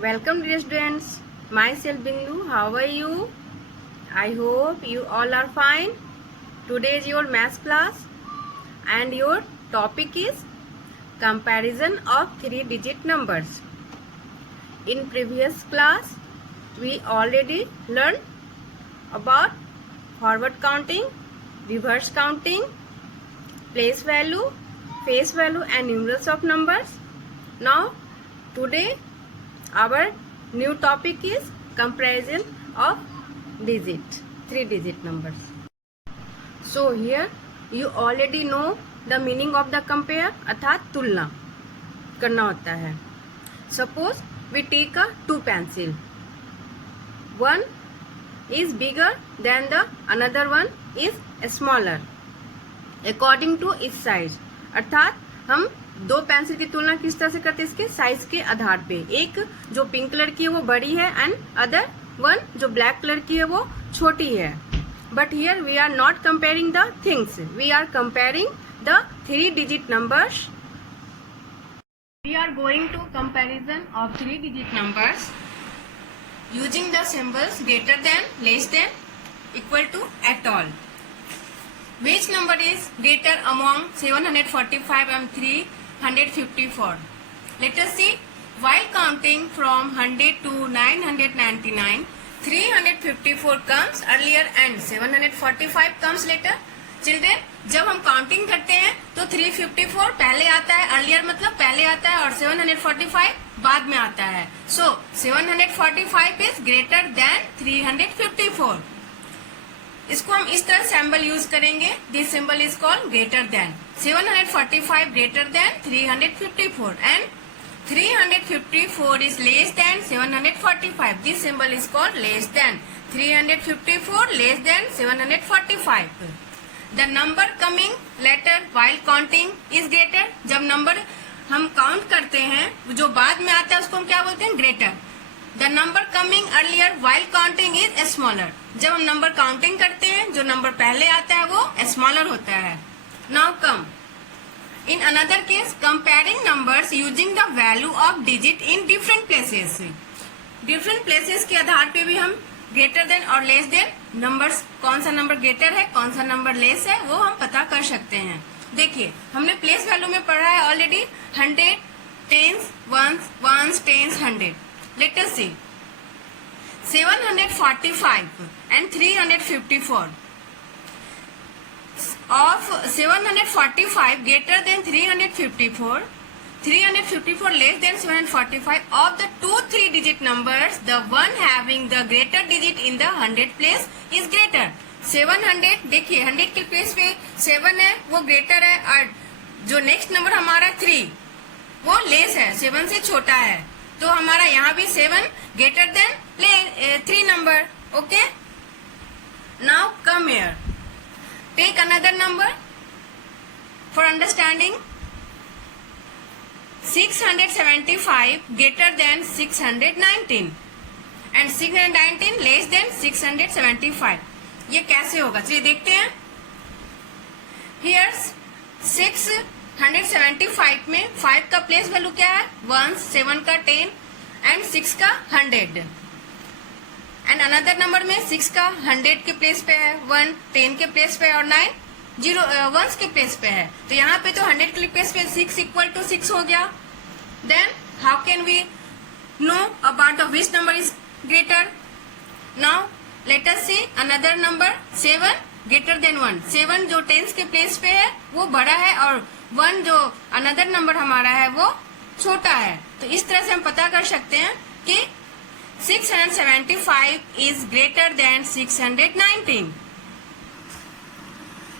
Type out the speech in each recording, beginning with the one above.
Welcome dear students. Myself Bindu. How are you? I hope you all are fine. Today is your math class and your topic is comparison of 3-digit numbers. In previous class we already learned about forward counting, reverse counting, place value, face value and numerals of numbers. Now today our new topic is comparison of 3-digit numbers. So here you already know the meaning of the compare अर्थात तुलना करना होता है. Suppose we take a 2 pencil. One is bigger than the another one is smaller according to its size. अर्थात हम दो pencil की तुलना किस तरह से करते हैं? इसके साइज के आधार पे. एक जो पिंक कलर की है वो बड़ी है एंड अदर वन जो ब्लैक कलर की है वो छोटी है. But here we are not comparing the things, we are comparing the 3-digit numbers. We are going to comparison of 3-digit numbers using the symbols greater than, less than, equal to, at all. Which number is greater among 745 and 354? Let us see. While counting from 100 to 999, 354 comes earlier and 745 comes later. Children, जब हम counting करते हैं तो 354 पहले आता है, earlier मतलब पहले आता है, और 745 बाद में आता है. So 745 is greater than 354. इसको हम इस तरह सिंबल यूज करेंगे. This symbol is called greater than. 745 greater than 354 and 354 is less than 745. This symbol is called less than. 354 less than 745. The number coming later while counting is greater. जब number हम count करते हैं जो बाद में आता है उसको हम क्या बोलते हैं? Greater. The number coming earlier while counting is smaller. जब हम नंबर काउंटिंग करते हैं जो नंबर पहले आता है वो स्मॉलर होता है. Now come. In another case, comparing numbers using the value of digit in different places. Different places के आधार पे भी हम greater than और less than numbers, कौन सा नंबर greater है कौन सा नंबर less है वो हम पता कर सकते हैं. देखिए हमने place value में पढ़ा है already 100, tens, ones, tens, 100. Let us see. 745 and 354. Of 745 greater than 354, 354 less than 745. Of the two 3-digit numbers, the one having the greater digit in the 100 place is greater. 700 देखिए 100 के place पे 7 है वो greater है, और जो next number हमारा 3 वो लेस है, 7 से छोटा है. तो हमारा यहाँ भी 7 greater then 3 number. Okay. Now come here. Take another number for understanding. 675 greater than 619 and 619 less than 675. ये कैसे होगा चलिए देखते हैं. Here 675 में 5 का प्लेस वैल्यू क्या है? 1, 7 का 10 एंड 6 का 100. एंड अनदर नंबर में 6 का 100 के प्लेस पे है, 1 10 के प्लेस पे और 9 1 के प्लेस पे है. तो यहाँ पे तो 100 के प्लेस पे 6 इक्वल टू 6 हो गया. Then how can we know about the which number is greater? Now let us see another number 7 greater than 1. 7 जो 10 के प्लेस पे है वो बड़ा है और 1 जो अनदर नंबर हमारा है वो छोटा है. तो इस तरह से हम पता कर सकते हैं कि 675 is greater than 619.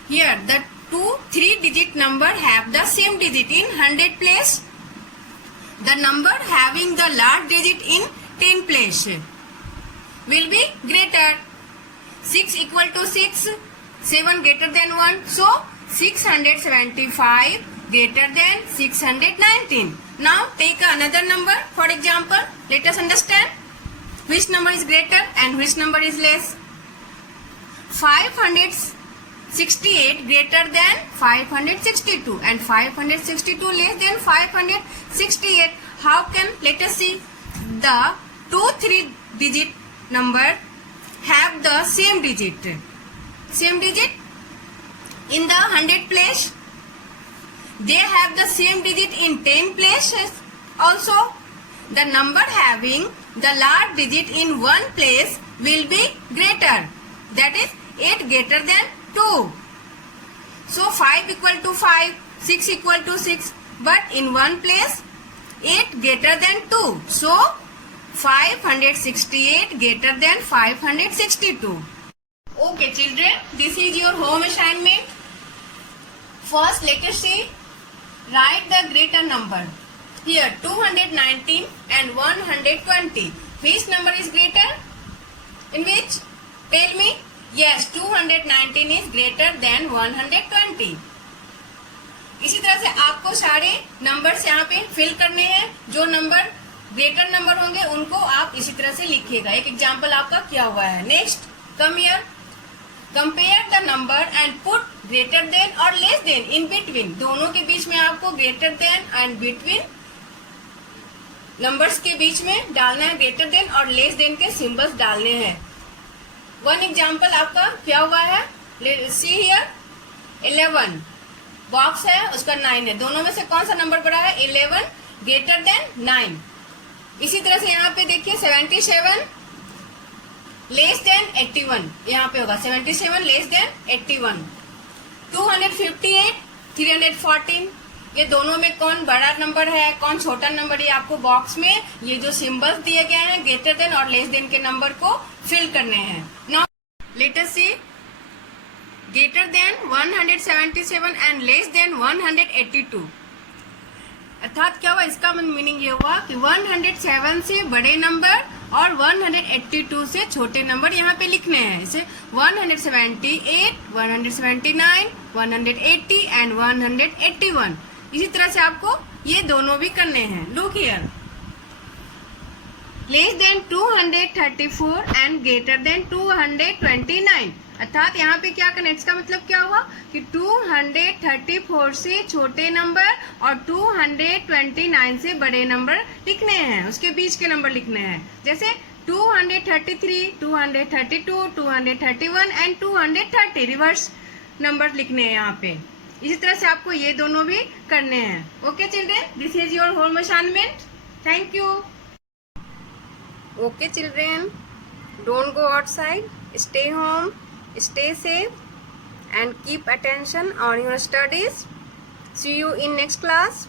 Here the two 3-digit number have the same digit in 100 place. The number having the large digit in 10 place will be greater. 6 equal to 6, 7 greater than 1. So 675 greater than 619. Now take another number. For example, let us understand which number is greater and which number is less. 568 greater than 562 and 562 less than 568. How can? Let us see. the 2 3-digit number have the same digit in the 100 place. They have the same digit in 10 places also. The number having the large digit in one place will be greater, that is 8 greater than 2. So 5 equal to 5, 6 equal to 6, but in one place 8 greater than 2. So 568 greater than 562. Okay children, this is your home assignment. First let us see, write the greater number. Here 219 and 120. Which number is greater? In which? Tell me. Yes, 219 is greater than 120. इसी तरह से आपको सारे numbers यहाँ पे fill करने हैं. जो नंबर ग्रेटर नंबर होंगे उनको आप इसी तरह से लिखिएगा. एक एग्जाम्पल आपका किया हुआ है. Next, come here. Compare the number and put greater than और लेस देन इन बिटवीन. दोनों के बीच में आपको greater than and between numbers के बीच में डालना है. ग्रेटर देन और लेस देन के सिंबल्स डालने हैं. वन एग्जाम्पल आपका क्या हुआ है. सी हियर 11 बॉक्स है, उसका 9 है. दोनों में से कौन सा नंबर बड़ा है? 11 ग्रेटर देन 9. इसी तरह से यहाँ पे देखिए 77 लेस देन 81. यहाँ पे होगा 77 लेस देन 81. 258 314. ये दोनों में कौन बड़ा नंबर है, कौन छोटा नंबर है, आपको बॉक्स में ये जो सिंबल्स दिए गए हैं ग्रेटर देन और लेस देन के नंबर को फिल करने हैं. Now let us see, greater than 177 and less than 182. अर्थात क्या हुआ, इसका मीनिंग ये हुआ कि 107 से बड़े नंबर और 182 से छोटे नंबर यहाँ पे लिखने हैं. इसे 178, 179, 180 एंड 181. इसी तरह से आपको ये दोनों भी करने हैं. Look here, less than 234 and greater than 229. अर्थात यहाँ पे क्या करना है, इसका मतलब क्या हुआ कि 234 से छोटे नंबर और 229 से बड़े नंबर लिखने हैं. उसके बीच के नंबर लिखने हैं. जैसे 233, 232, 231 एंड 230 रिवर्स नंबर लिखने हैं यहाँ पे. इसी तरह से आपको ये दोनों भी करने हैं. Okay children, this is your home assignment. Thank you. Okay children, don't go outside, stay home, stay safe and keep attention on your studies. See you in next class.